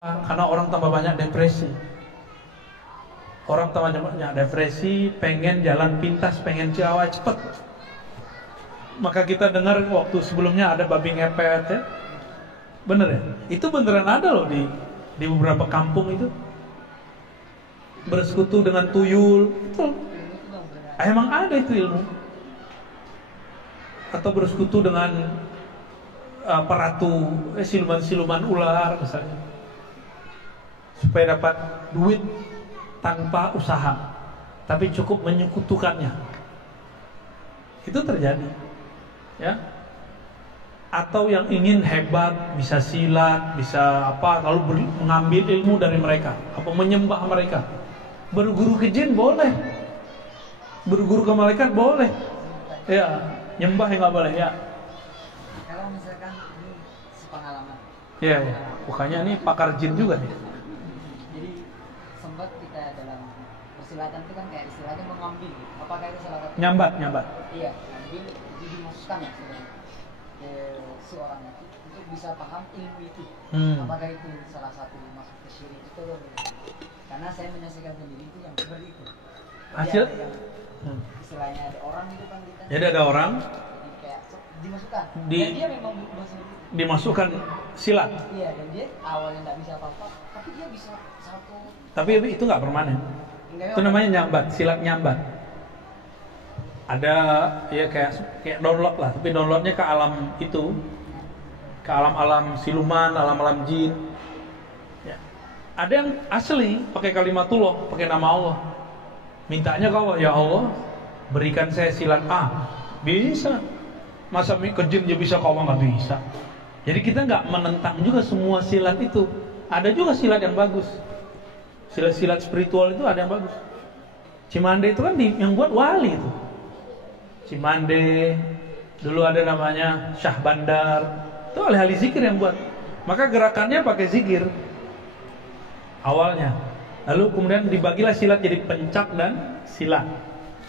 Karena orang tambah banyak depresi. Orang tambah banyak depresi, pengen jalan pintas, pengen ciawa cepet. Maka kita dengar waktu sebelumnya ada babi ngepet ya. Bener ya? Itu beneran ada loh di beberapa kampung itu. Bersekutu dengan tuyul. Betul. Emang ada itu ilmu. Atau bersekutu dengan peratu, siluman-siluman ular misalnya. Supaya dapat duit tanpa usaha, tapi cukup menyekutukannya. Itu terjadi, ya. Atau yang ingin hebat, bisa silat, bisa apa, lalu mengambil ilmu dari mereka, apa menyembah mereka. Berguru ke jin boleh, berguru ke malaikat boleh, ya. Nyembah yang nggak boleh, ya. Kalau misalkan ini sepengalaman, ya. Bukannya ini pakar jin juga nih. sempat kita dalam persilatan itu kan kayak istilahnya mengambil, apakah itu salah satu Nyambat. Iya, ambil itu dimasukkan ya ke si orang itu untuk bisa paham ilmu itu. Apakah itu salah satu masuk ke syirik itu? Karena saya menyaksikan sendiri itu yang seperti itu. Hasil? Istilahnya ada orang itu kan kita. Jadi ada orang kayak dimasukkan. Dan dia memang dimasukkan silat. Iya, dan dia awalnya nggak bisa apa-apa, tapi dia bisa satu. Tapi itu nggak permanen. Itu namanya nyambat, silat nyambat. Ada ya kayak download lah, tapi downloadnya ke alam itu, ke alam-alam siluman, alam-alam jin. Ya. Ada yang asli pakai kalimatullah, pakai nama Allah. Mintanya ke Allah, ya Allah, berikan saya silat A. Bisa. Masa ke jin dia bisa, kau nggak bisa. Jadi kita nggak menentang juga semua silat itu. Ada juga silat yang bagus. Silat-silat spiritual itu ada yang bagus. Cimande itu kan yang buat wali itu. Cimande, dulu ada namanya Syah Bandar. Itu ahli zikir yang buat. Maka gerakannya pakai zikir awalnya. Lalu kemudian dibagilah silat jadi pencak dan silat.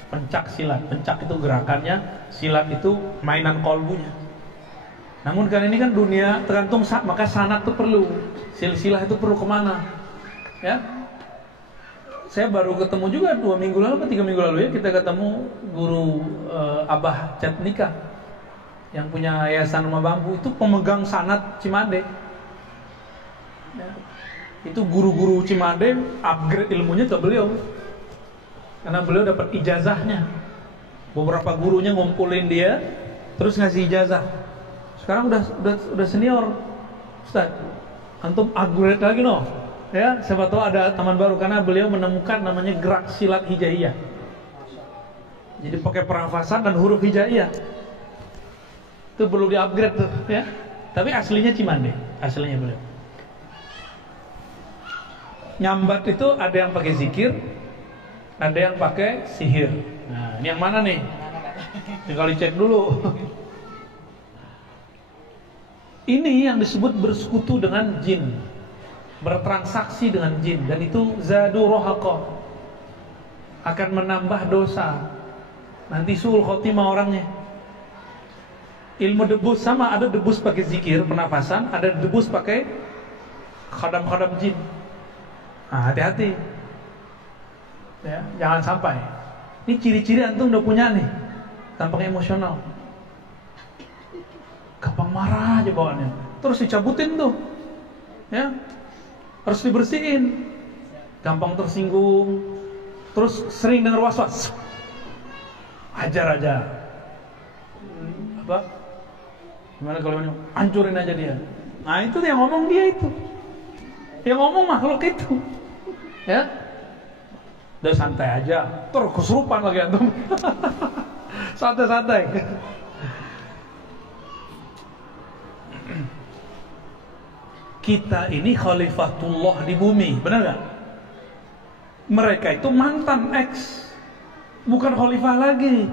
Pencak silat. Pencak itu gerakannya, silat itu mainan kolbunya. Namun kan ini kan dunia tergantung maka sanad itu perlu. Silsilah itu perlu kemana? Ya. Saya baru ketemu juga 2 minggu lalu atau 3 minggu lalu ya, kita ketemu guru Abah Catnika yang punya yayasan rumah bambu, itu pemegang sanad Cimande. Ya. Itu guru-guru Cimande upgrade ilmunya ke beliau. Karena beliau dapat ijazahnya. Beberapa gurunya ngumpulin dia terus ngasih ijazah. Sekarang udah senior. Ustaz, antum upgrade lagi no. Ya, siapa tahu ada teman baru karena beliau menemukan namanya gerak silat hijaiyah. Jadi pakai pernafasan dan huruf hijaiyah. Itu perlu di-upgrade tuh, ya. Tapi aslinya Cimande, aslinya beliau. Nyambat itu ada yang pakai zikir, ada yang pakai sihir. Nah, ini yang mana nih? Tinggal dicek dulu. Ini yang disebut bersekutu dengan jin, bertransaksi dengan jin, dan itu zadu rohaqa, akan menambah dosa. Nanti suul khotimah orangnya. Ilmu debus sama, ada debus pakai zikir, pernafasan, ada debus pakai khadam-khadam jin. Nah, hati-hati. Ya, jangan sampai. Ini ciri-ciri antum udah punya nih, tampang emosional, gampang marah aja bawaannya, terus dicabutin tuh, ya, harus dibersihin, gampang tersinggung, terus sering dengar was-was, ajar aja, apa, gimana kalau ini, hancurin aja dia. Nah itu yang ngomong dia itu, yang ngomong makhluk itu, ya. Udah santai aja, terus kesurupan lagi antum. Santai-santai. Kita ini khalifatullah di bumi, benar gak? Mereka itu mantan ex, bukan khalifah lagi.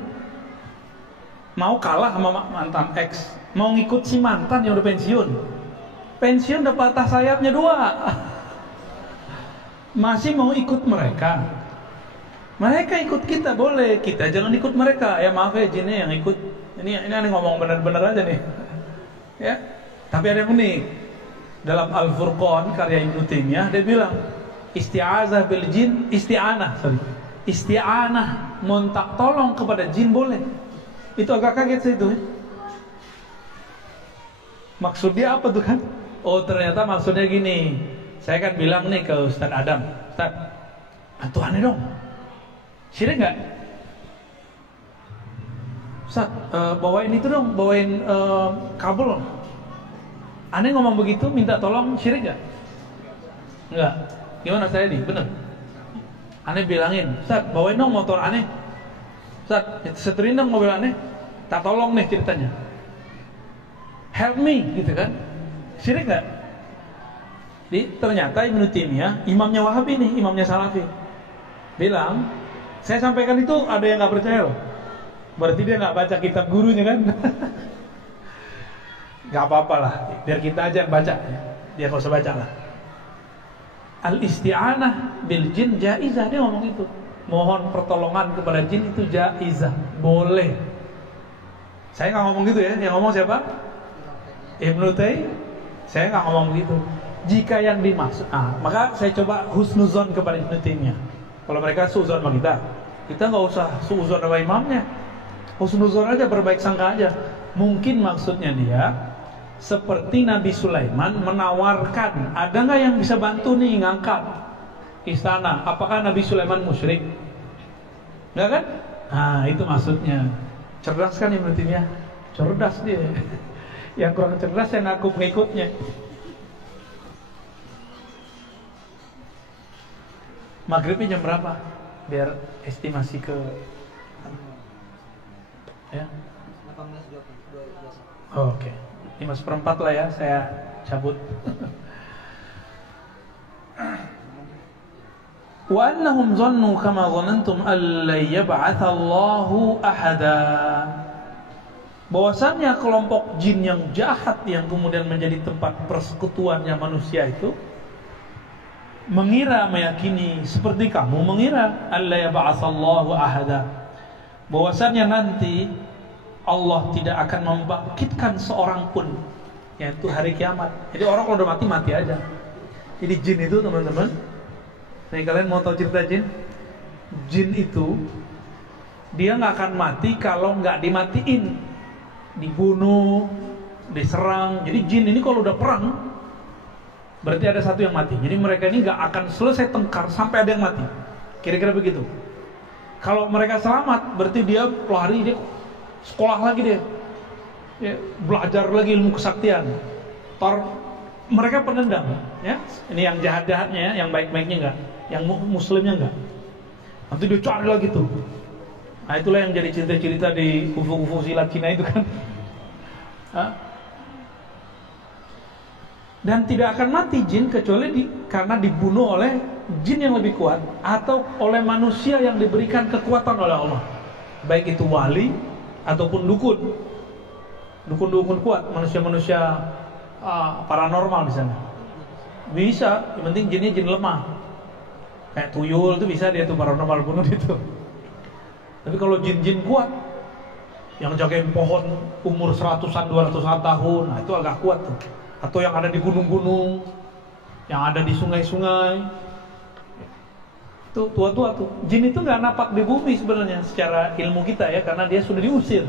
Mau kalah sama mantan ex, mau ngikut si mantan yang udah pensiun. Pensiun dapat patah sayapnya 2. Masih mau ikut mereka. Mereka ikut kita boleh, kita jangan ikut mereka. Ya maaf ya jinnya yang ikut. Ini ngomong bener-bener aja nih. Ya. Tapi ada yang unik. dalam Al-Furqan karya Ibnu Taimiyah, dia bilang isti'azah bil jin, isti'anah minta tolong kepada jin boleh. Itu agak kaget saya itu. Maksudnya apa tuh kan? Oh ternyata maksudnya gini. Saya kan bilang nih ke Ustadz Adam, Ustadz, bantu aneh dong. Syirik nggak? Ustadz, bawain itu dong, bawain kabel. Aneh ngomong begitu, minta tolong, syirik nggak? Nggak. Gimana saya nih? Bener. Aneh bilangin, Ustadz, bawain dong motor aneh. Ustadz, seterin dong mobil aneh. Tak tolong nih ceritanya. Help me, gitu kan? Syirik nggak? Ternyata Ibnu Taimiyah, imamnya Wahabi nih, imamnya Salafi, bilang, saya sampaikan itu ada yang nggak percaya loh. Berarti dia nggak baca kitab gurunya kan? Nggak apa-apa lah, biar kita aja yang baca. Dia nggak usah baca lah. Al-isti'anah bil jin jaizah, dia ngomong itu. Mohon pertolongan kepada jin itu jaizah, boleh. Saya nggak ngomong gitu ya, yang ngomong siapa? Ibnu Taimiyah. Saya nggak ngomong gitu. Jika yang dimaksud, maka saya coba husnuzon kepada Ibnu Taimiyah. Kalau mereka suuzon sama kita nggak usah suuzon sama imamnya. Husnuzon aja, berbaik sangka aja. Mungkin maksudnya dia seperti Nabi Sulaiman menawarkan, ada nggak yang bisa bantu nih ngangkat istana? Apakah Nabi Sulaiman musyrik? Nggak kan? Nah itu maksudnya. Cerdas kan Ibnu Taimiyah? Cerdas dia. Yang kurang cerdas yang ngaku pengikutnya. Maghribnya jam berapa? Biar estimasi ke ya. 18.22. Oke. 5/4 lah ya, saya cabut. Wa annahum dhannu kama dhanantum alla yab'atha Allahu ahada. Bahwasannya kelompok jin yang jahat yang kemudian menjadi tempat persekutuannya manusia itu mengira, meyakini seperti kamu mengira, alla yab'atsallahu ahada, bahwasannya nanti Allah tidak akan membangkitkan seorang pun, yaitu hari kiamat. Jadi orang kalau udah mati, mati aja. Jadi jin itu teman-teman, nih kalian mau tahu cerita jin? Jin itu dia nggak akan mati kalau nggak dimatiin, dibunuh, diserang. Jadi jin ini kalau udah perang, berarti ada satu yang mati. Jadi mereka ini nggak akan selesai tengkar sampai ada yang mati. Kira-kira begitu. Kalau mereka selamat, berarti dia lari, dia sekolah lagi dia, belajar lagi ilmu kesaktian. Mereka penendang, ya. Ini yang jahat-jahatnya, ya. Yang baik-baiknya enggak, yang muslimnya enggak. Nanti dia cari lagi tuh. Nah itulah yang jadi cerita-cerita di kufu-kufu silat Cina itu kan. Dan tidak akan mati jin kecuali karena dibunuh oleh jin yang lebih kuat atau oleh manusia yang diberikan kekuatan oleh Allah, baik itu wali ataupun dukun kuat, manusia-manusia paranormal misalnya. Bisa, yang penting jinnya jin lemah. Kayak tuyul itu bisa dia tuh paranormal bunuh itu. Tapi kalau jin-jin kuat yang jagain pohon umur 100-an 200-an tahun, nah itu agak kuat tuh. Atau yang ada di gunung-gunung, yang ada di sungai-sungai, itu tua-tua tuh. Jin itu nggak napak di bumi sebenarnya secara ilmu kita ya, karena dia sudah diusir.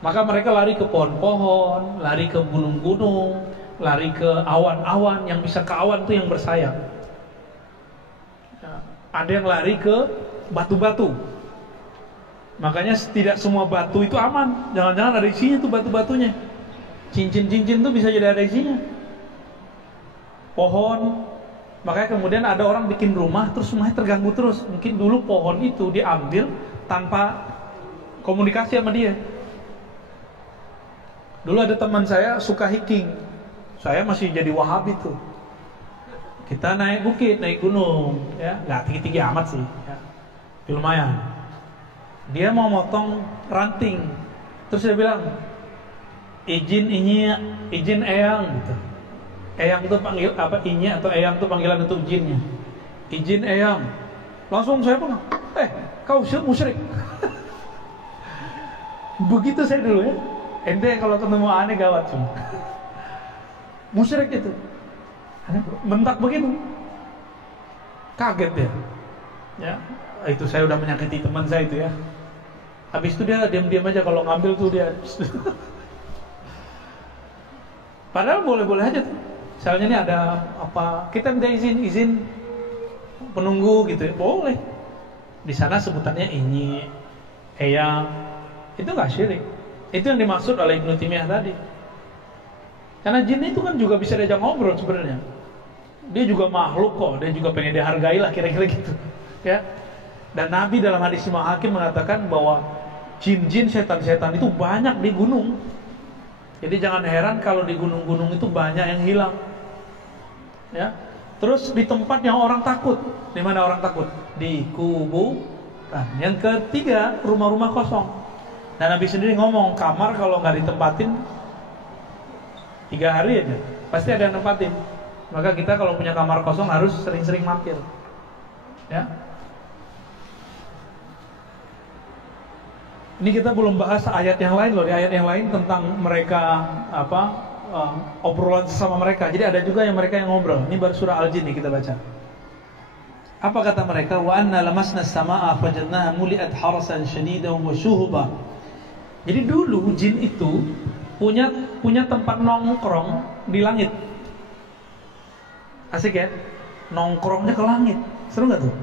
Maka mereka lari ke pohon-pohon, lari ke gunung-gunung, lari ke awan-awan. Yang bisa ke awan tuh yang bersayap. Ada yang lari ke batu-batu. Makanya tidak semua batu itu aman. Jangan-jangan ada isinya tuh batu-batunya. Cincin-cincin tuh bisa jadi ada isinya. Pohon. Makanya kemudian ada orang bikin rumah, terus rumahnya terganggu terus. Mungkin dulu pohon itu diambil tanpa komunikasi sama dia. Dulu ada teman saya suka hiking. Saya masih jadi Wahabi tuh. Kita naik bukit, naik gunung, ya nggak tinggi-tinggi amat sih, ya. Lumayan. Dia mau motong ranting, terus dia bilang, izin eyang gitu. Eyang itu panggil apa, inye atau eyang itu panggilan untuk jinnya. Izin eyang. Langsung saya bilang, kau musyrik. Begitu saya dulu ya. Ente kalau ketemu aneh gawat cuma. Musyrik itu. bentak begitu. Kaget dia. Ya, itu saya udah menyakiti teman saya itu ya. Habis itu dia diam-diam aja, kalau ngambil tuh dia. Padahal boleh-boleh aja tuh. Misalnya ini ada apa, kita minta izin penunggu gitu ya, boleh. Di sana sebutannya inyi, eyang, itu nggak syirik. Itu yang dimaksud oleh Ibnu Taimiyah tadi. Karena jin itu kan juga bisa diajak ngobrol sebenarnya. Dia juga makhluk kok, dia juga pengen dihargai lah kira-kira gitu. Ya. Dan Nabi dalam hadis Imam Hakim mengatakan bahwa jin-jin, setan-setan itu banyak di gunung. Jadi jangan heran kalau di gunung-gunung itu banyak yang hilang. Ya. Terus di tempat yang orang takut. Di mana orang takut? Di kuburan. Yang ketiga, rumah-rumah kosong. Dan Nabi sendiri ngomong, kamar kalau nggak ditempatin 3 hari aja pasti ada yang nempatin. Maka kita kalau punya kamar kosong harus sering-sering mampir. Ya. Ini kita belum bahas ayat yang lain loh. Di ayat yang lain tentang mereka obrolan sesama mereka. Jadi ada juga yang mereka yang ngobrol. Ini baru surah Al-Jin nih kita baca. Apa kata mereka? Wa anna lamasna as-samaa'a fajadnaha muli'at harasan shadidan wa syuhuba. Jadi dulu jin itu punya tempat nongkrong di langit. Asik ya? Nongkrongnya ke langit. Seru nggak tuh?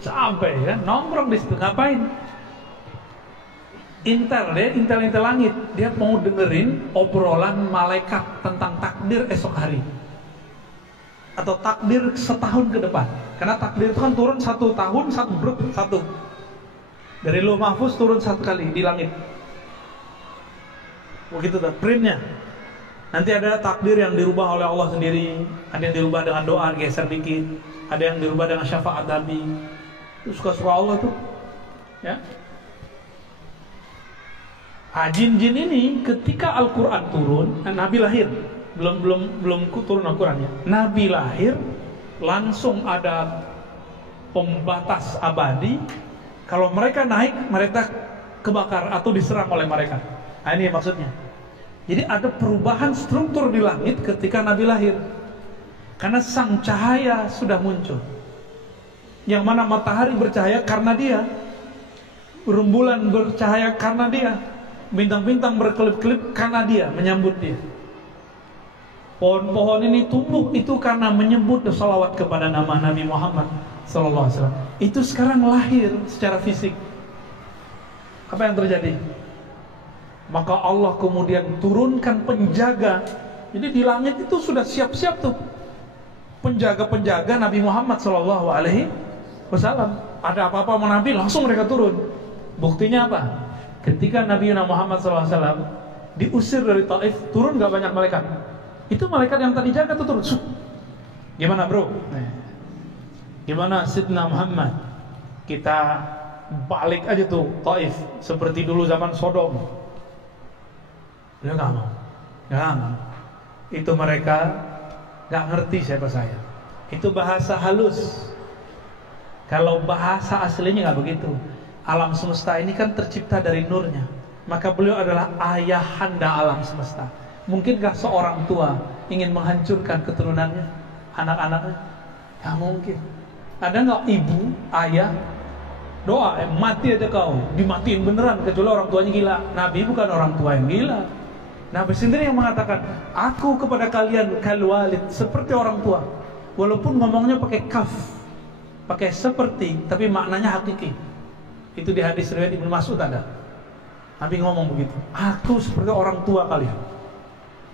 Sampai ya, nongkrong di situ. Ngapain? Intel langit. Dia mau dengerin obrolan malaikat tentang takdir esok hari, atau takdir setahun ke depan. Karena takdir itu kan turun 1 tahun, satu dari Lauh Mahfuz turun 1 kali di langit. Begitu tuh printnya. Nanti ada takdir yang dirubah oleh Allah sendiri, ada yang dirubah dengan doa geser dikit, ada yang dirubah dengan syafaat Nabi. Itu suka-suka Allah tuh. Ya. Jin-jin ini ketika Al-Quran turun, Nabi lahir, belum turun Al-Qurannya. Nabi lahir, langsung ada pembatas abadi. Kalau mereka naik, mereka kebakar atau diserang oleh mereka. Nah, ini maksudnya. Jadi ada perubahan struktur di langit ketika Nabi lahir. Karena sang cahaya sudah muncul. Yang mana matahari bercahaya karena dia, rembulan bercahaya karena dia, bintang-bintang berkelip-kelip karena dia, menyambut dia. Pohon-pohon ini tumbuh itu karena menyebut salawat kepada nama Nabi Muhammad SAW. Itu sekarang lahir secara fisik. Apa yang terjadi? Maka Allah kemudian turunkan penjaga. Jadi di langit itu sudah siap-siap tuh penjaga-penjaga Nabi Muhammad SAW. Ada apa-apa sama Nabi, langsung mereka turun. Buktinya apa? Ketika Nabi Muhammad SAW diusir dari Taif, turun gak banyak malaikat? Itu malaikat yang tadi jaga tuh turun. Gimana bro? Gimana Sidna Muhammad? Kita balik aja tuh Taif seperti dulu zaman Sodom. Dia gak mau. Itu mereka gak ngerti siapa saya. Itu bahasa halus. Kalau bahasa aslinya gak begitu. Alam semesta ini kan tercipta dari nurnya. Maka beliau adalah ayahanda alam semesta. Mungkinkah seorang tua ingin menghancurkan keturunannya, anak-anaknya? Gak mungkin. Ada gak ibu, ayah doa, mati aja kau, dimatiin beneran, kecuali orang tuanya gila. Nabi bukan orang tua yang gila. Nabi sendiri yang mengatakan, aku kepada kalian kal walid, seperti orang tua. Walaupun ngomongnya pakai kaf, pakai seperti, tapi maknanya hakiki. Itu di hadis riwayat Ibnu Mas'ud ada. Nabi ngomong begitu, aku seperti orang tua kalian.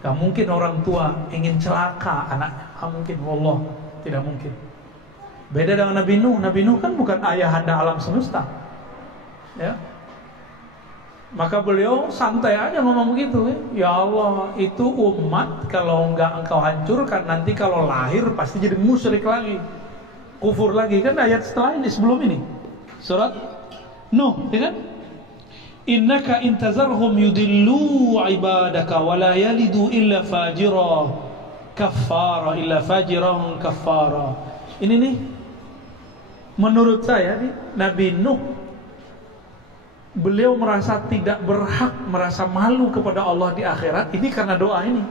Gak mungkin orang tua ingin celaka anaknya. Gak mungkin, wallah, tidak mungkin. Beda dengan Nabi Nuh. Nabi Nuh kan bukan ayahanda alam semesta. Ya. Maka beliau santai aja ngomong begitu. Ya Allah, itu umat kalau enggak engkau hancurkan, nanti kalau lahir pasti jadi musyrik lagi, kufur lagi. Kan ayat setelah ini, sebelum ini, surat Nuh, ya kan? Innaka intazarhum yudillu ibadaka wa la yalidu illa fajira kaffara illa fajirahum kaffara. Ini nih, menurut saya nih, Nabi Nuh, beliau merasa tidak berhak, merasa malu kepada Allah di akhirat. Ini karena doa ini.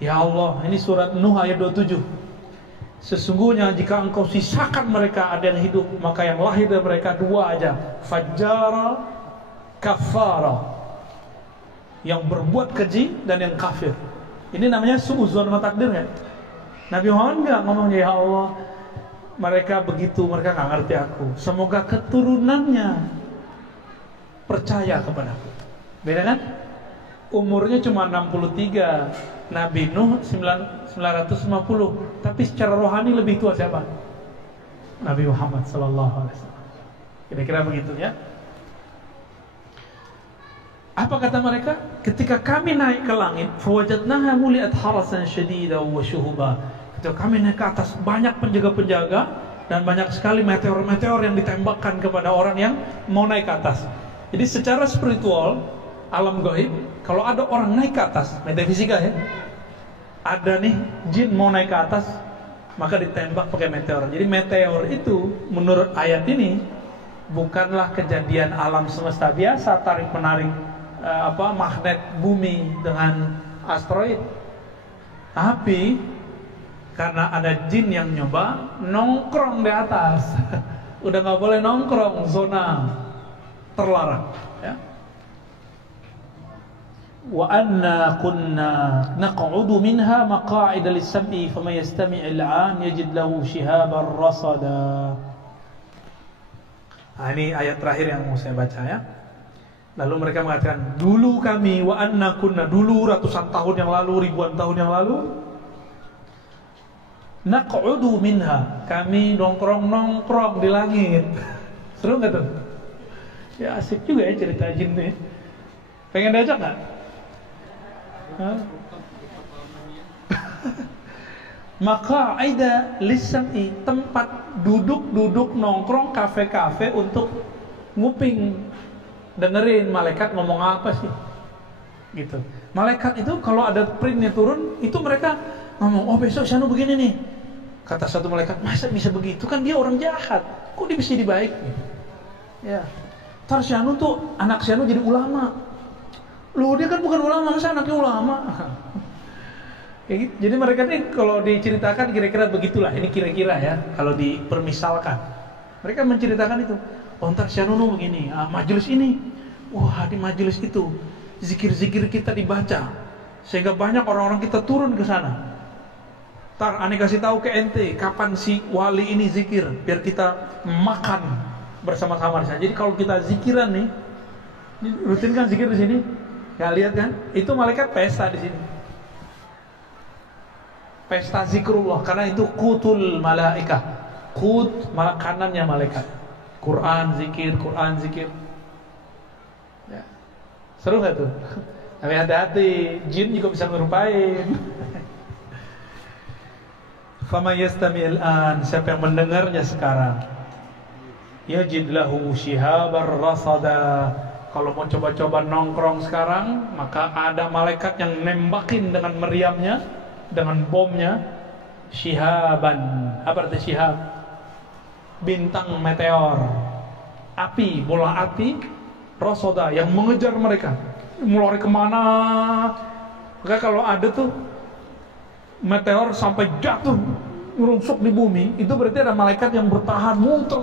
Ya Allah, ini surat Nuh ayat 27. Sesungguhnya jika engkau sisakan mereka ada yang hidup, maka yang lahir dari mereka dua aja, fajjara, kafara, yang berbuat keji dan yang kafir. Ini namanya suudzon sama takdir kan? Nabi Muhammad nggak ngomong ya Allah, mereka begitu, mereka nggak ngerti aku. Semoga keturunannya percaya kepadaku. Beda kan? Umurnya cuma 63, Nabi Nuh 950, tapi secara rohani lebih tua siapa? Nabi Muhammad sallallahu alaihi wasallam. Kira-kira begitu ya. Apa kata mereka? Ketika kami naik ke langit, fawajadnaha muliat harasan syadida wa syuhuba. Ketika kami naik ke atas, banyak penjaga-penjaga dan banyak sekali meteor-meteor yang ditembakkan kepada orang yang mau naik ke atas. Jadi secara spiritual, alam gaib, kalau ada orang naik ke atas, metafisika ya, ada nih jin mau naik ke atas, maka ditembak pakai meteor. Jadi meteor itu menurut ayat ini bukanlah kejadian alam semesta biasa, tarik menarik magnet bumi dengan asteroid, tapi karena ada jin yang nyoba nongkrong di atas. Udah nggak boleh nongkrong, zona terlarang ya. Wa anna kunna naq'udu minha maqa'ida lis-sam'i faman yastami' al-'an yajid lahu shihaban rasada. Ini ayat terakhir yang mau saya baca ya. Lalu mereka mengatakan, dulu kami, wa anna kunna, dulu ratusan tahun yang lalu, ribuan tahun yang lalu, naq'udu minha, kami nongkrong-nongkrong di langit. Seru nggak tuh? Ya asik juga ya cerita jin nih. Pengen diajak nggak? Maka aida lisan tempat duduk nongkrong, kafe-kafe untuk nguping, dengerin malaikat ngomong apa sih, gitu. Malaikat itu kalau ada printnya turun, itu mereka ngomong, oh besok Syanu begini nih. Kata satu malaikat, masa bisa begitu, kan dia orang jahat, kok dia bisa dibaik? Ya, tar Syanu tuh anak Syanu jadi ulama. Loh dia kan bukan ulama, masa anaknya ulama? Jadi mereka ini kalau diceritakan kira-kira begitulah. Ini kira-kira ya, kalau dipermisalkan. Mereka menceritakan itu. Oh ntar Syanu begini, majelis ini, wah di majelis itu zikir-zikir kita dibaca, sehingga banyak orang-orang kita turun ke sana. Ntar aneh kasih tahu ke ente kapan si wali ini zikir, biar kita makan bersama-sama di sana. Jadi kalau kita zikiran nih, rutin kan zikir di sini, ya lihat kan, itu malaikat pesta di sini. Pesta zikrullah, karena itu qutul malaikah, qut makanannya malaikat. Quran zikir ya. Seru gak tuh? Tapi hati-hati, jin juga bisa ngerupain. Fama yastami'il an, siapa yang mendengarnya sekarang, yajid lahu shihabar rasada. Kalau mau coba-coba nongkrong sekarang, maka ada malaikat yang nembakin dengan meriamnya, dengan bomnya, shihaban. Apa arti shihab? Bintang meteor, api, bola api, rasoda yang mengejar mereka, mulai kemana. Maka kalau ada tuh meteor sampai jatuh ngerunsuk di bumi, itu berarti ada malaikat yang bertahan muter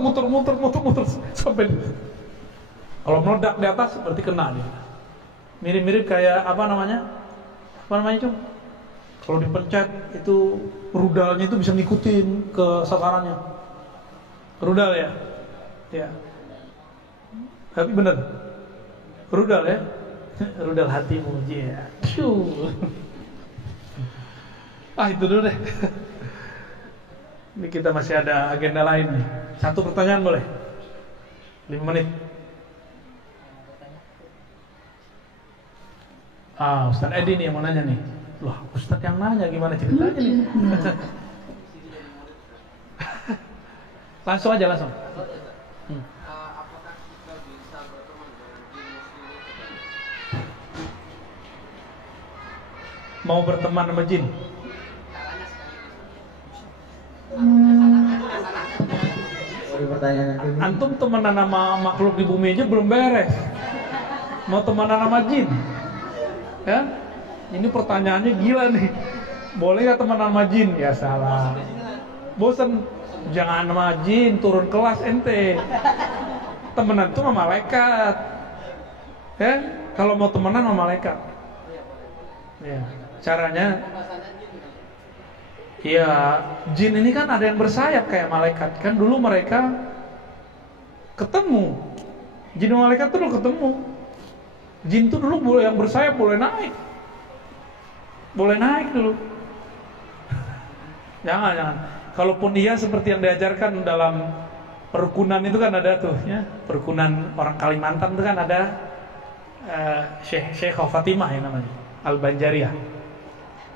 sampai. Kalau meledak di atas berarti kena dia. Mirip-mirip kayak apa namanya itu? Kalau dipencet itu rudalnya itu bisa ngikutin ke sasarannya. Rudal ya? Ya. Tapi bener. Rudal ya? Rudal hatimu ya. Itu dulu deh. Ini kita masih ada agenda lain nih. Satu pertanyaan boleh? 5 menit. Ustaz Edi nih yang mau nanya nih. Loh, Ustaz yang nanya gimana ceritanya nih? Langsung aja. Apakah kita bisa berteman dengan jin muslim? Mau berteman sama jin? Caranya sekali. Antum temenan sama makhluk di bumi aja belum beres, mau temenan sama jin? Ya, ini pertanyaannya gila nih. Boleh nggak temenan sama jin? Ya salah. Bosan. Jangan sama jin, turun kelas ente. Temenan tuh sama malaikat. Ya, kalau mau temenan sama malaikat. Ya, caranya. Ya, jin ini kan ada yang bersayap kayak malaikat. Kan dulu mereka ketemu. Jin dan malaikat tuh dulu ketemu. Jin tuh dulu yang bersayap boleh naik. Boleh naik dulu. Jangan. Kalaupun iya seperti yang diajarkan dalam perukunan itu kan ada tuh ya, perukunan orang Kalimantan itu kan ada Syekh Fatimah ya namanya, Al-Banjariyah.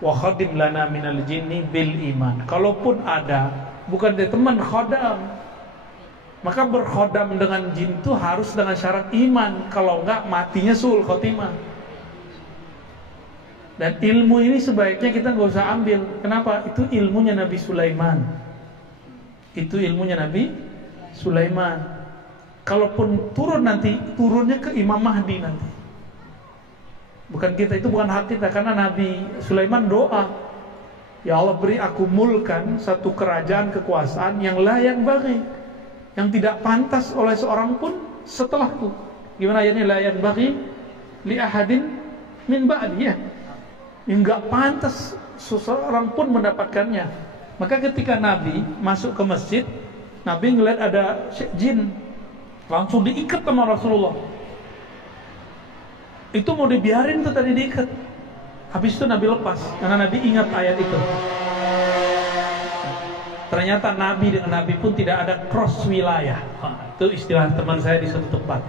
Wa khadim lana minal jinni bil iman. Kalaupun ada, bukan dia teman khodam. Maka berkhodam dengan jin itu harus dengan syarat iman. Kalau enggak matinya suul khotimah. Dan ilmu ini sebaiknya kita nggak usah ambil. Kenapa? Itu ilmunya Nabi Sulaiman. Itu ilmunya Nabi Sulaiman. Kalaupun turun nanti, turunnya ke Imam Mahdi nanti. Bukan kita, itu bukan hak kita. Karena Nabi Sulaiman doa, ya Allah beri aku mulkan, satu kerajaan kekuasaan yang layak bagi, yang tidak pantas oleh seorang pun setelahku. Gimana ayatnya? Layak bagi li ahadin min ba'di, ya. Enggak pantas seseorang pun mendapatkannya. Maka ketika Nabi masuk ke masjid, Nabi ngeliat ada jin, langsung diikat sama Rasulullah. Itu mau dibiarin tuh tadi diikat. Habis itu Nabi lepas, karena Nabi ingat ayat itu. Ternyata Nabi dengan Nabi pun tidak ada cross wilayah. Itu istilah teman saya di suatu tempat.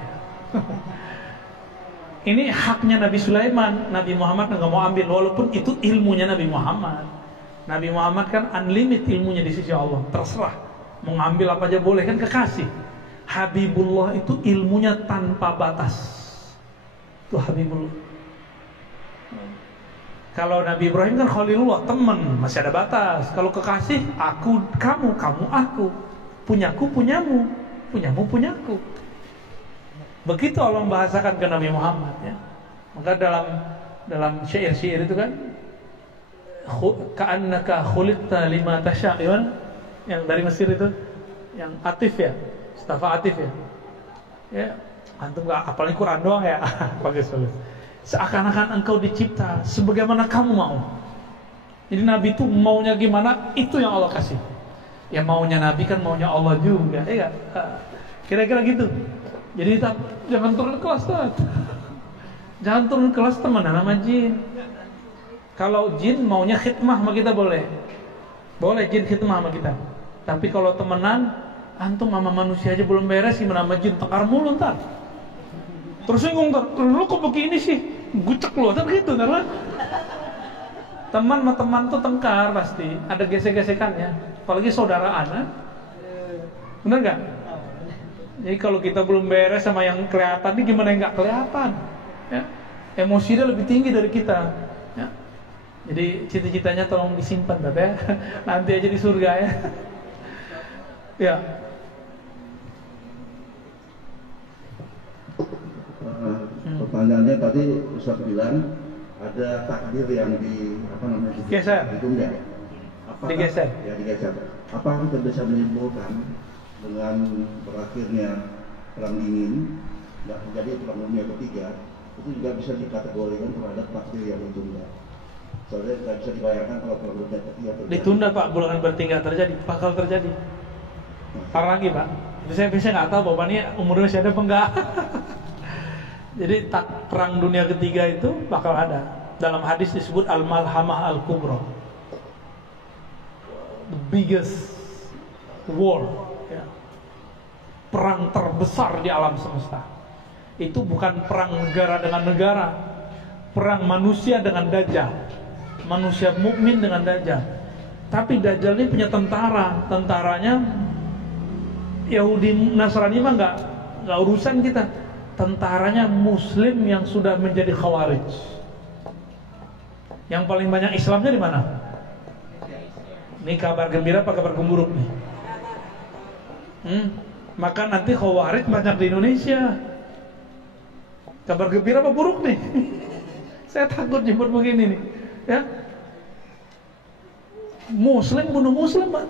Ini haknya Nabi Sulaiman. Nabi Muhammad nggak mau ambil, walaupun itu ilmunya Nabi Muhammad. Nabi Muhammad kan unlimited ilmunya di sisi Allah, terserah mau ngambil apa aja boleh, kan kekasih. Habibullah itu ilmunya tanpa batas. Itu Habibullah. Kalau Nabi Ibrahim kan Khalilullah, teman, masih ada batas. Kalau kekasih, aku, kamu, kamu, aku, punyaku, punyamu, punyamu, punyaku. Begitu Allah membahasakan ke Nabi Muhammad ya. Maka dalam syair-syair itu kan, ka'annaka khuliqta lima tasya', yang dari Mesir itu, yang Atif ya, Mustafa Atif ya. Ya, antum enggak apalagi Quran doang ya. Bagus. Seakan-akan engkau dicipta sebagaimana kamu mau. Jadi Nabi itu maunya gimana, itu yang Allah kasih. Ya maunya Nabi kan maunya Allah juga, ya enggak? Kira-kira gitu. Jadi jangan turun kelas, jangan turun kelas temenan sama jin. Kalau jin maunya khidmah sama kita boleh jin khidmah sama kita. Tapi kalau temenan, antum sama manusia aja belum beres, gimana sama jin? Tengkar mulu ntar. Tersinggung ntar, lu kok begini sih? Gucek lu, kan gitu ntar. Teman sama teman tuh tengkar pasti, ada gesek-gesekannya. Apalagi saudaraan, kan? Bener nggak? Jadi kalau kita belum beres sama yang kelihatan, ini gimana yang nggak kelihatan? Ya? Emosinya lebih tinggi dari kita. Ya? Jadi cita-citanya tolong disimpan, ya. Nanti aja di surga ya. Ya. Pertanyaannya tadi Ustaz bilang ada takdir yang geser. Ditunda. Digeser. Ya digeser. Apakah kita bisa menyimpulkan dengan berakhirnya perang dingin, nggak terjadi perang dunia ketiga, itu juga bisa dikategorikan terhadap takdir yang ditunda. Soalnya nggak bisa dibayangkan kalau perang dunia ketiga terjadi. Ditunda Pak, bukan berarti nggak terjadi, bakal terjadi. Parah lagi Pak. Saya nggak tahu Bapak ini umurnya masih ada apa enggak. Jadi perang dunia ketiga itu bakal ada. Dalam hadis disebut al-malhamah al-kubra, the biggest war. Perang terbesar di alam semesta. Itu bukan perang negara dengan negara, perang manusia dengan dajjal, manusia mukmin dengan dajjal. Tapi dajjal ini punya tentara, tentaranya Yahudi Nasrani mah nggak urusan kita. Tentaranya Muslim yang sudah menjadi Khawarij. Yang paling banyak Islamnya di mana? Ini kabar gembira apa kabar gemburuk nih? Maka nanti Khawarij banyak di Indonesia. Kabar gembira apa buruk nih? Saya takut jemput begini nih, ya. Muslim bunuh Muslim, Pak.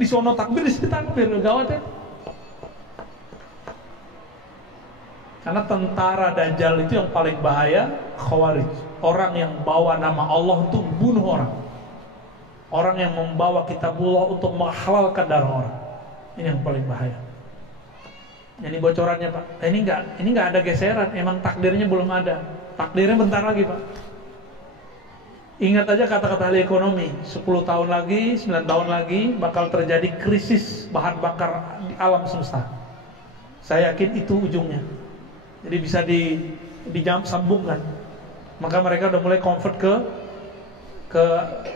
Di sono takbir, di sini takbir, gawat ya. Karena tentara Dajjal itu yang paling bahaya, Khawarij. Orang yang bawa nama Allah untuk bunuh orang. Orang yang membawa kitabullah untuk menghalalkan darah orang. Ini yang paling bahaya. Ini bocorannya, Pak. Ini nggak ada geseran. Emang takdirnya belum ada. Takdirnya bentar lagi, Pak. Ingat aja kata-kata ahli ekonomi. 10 tahun lagi, 9 tahun lagi bakal terjadi krisis bahan bakar di alam semesta. Saya yakin itu ujungnya. Jadi bisa disambungkan. Maka mereka udah mulai convert ke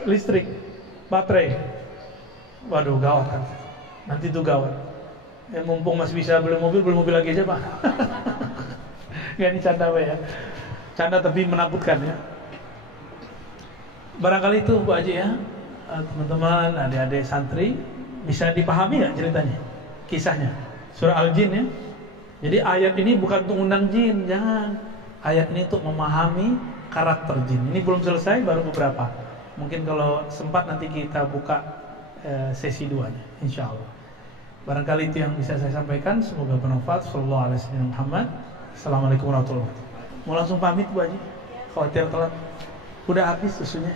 listrik, baterai. Waduh, gawat kan. Nanti itu gawat. Mumpung masih bisa beli mobil lagi aja, Pak. Gak ini canda, Pak ya. Canda tapi menakutkan ya. Barangkali itu Bu Haji ya, teman-teman, adik-adik santri, bisa dipahami nggak ceritanya, kisahnya, surah Al-Jin ya. Jadi ayat ini bukan untuk undang jin, jangan. Ayat ini untuk memahami karakter jin. Ini belum selesai, baru beberapa. Mungkin kalau sempat nanti kita buka sesi 2-nya, insya Allah. Barangkali itu yang bisa saya sampaikan. Semoga bermanfaat. Sallallahu alaihi wasallam Muhammad. Assalamualaikum warahmatullahi wabarakatuh. Mau langsung pamit Bu Haji? Khawatir telat. Udah habis susunya.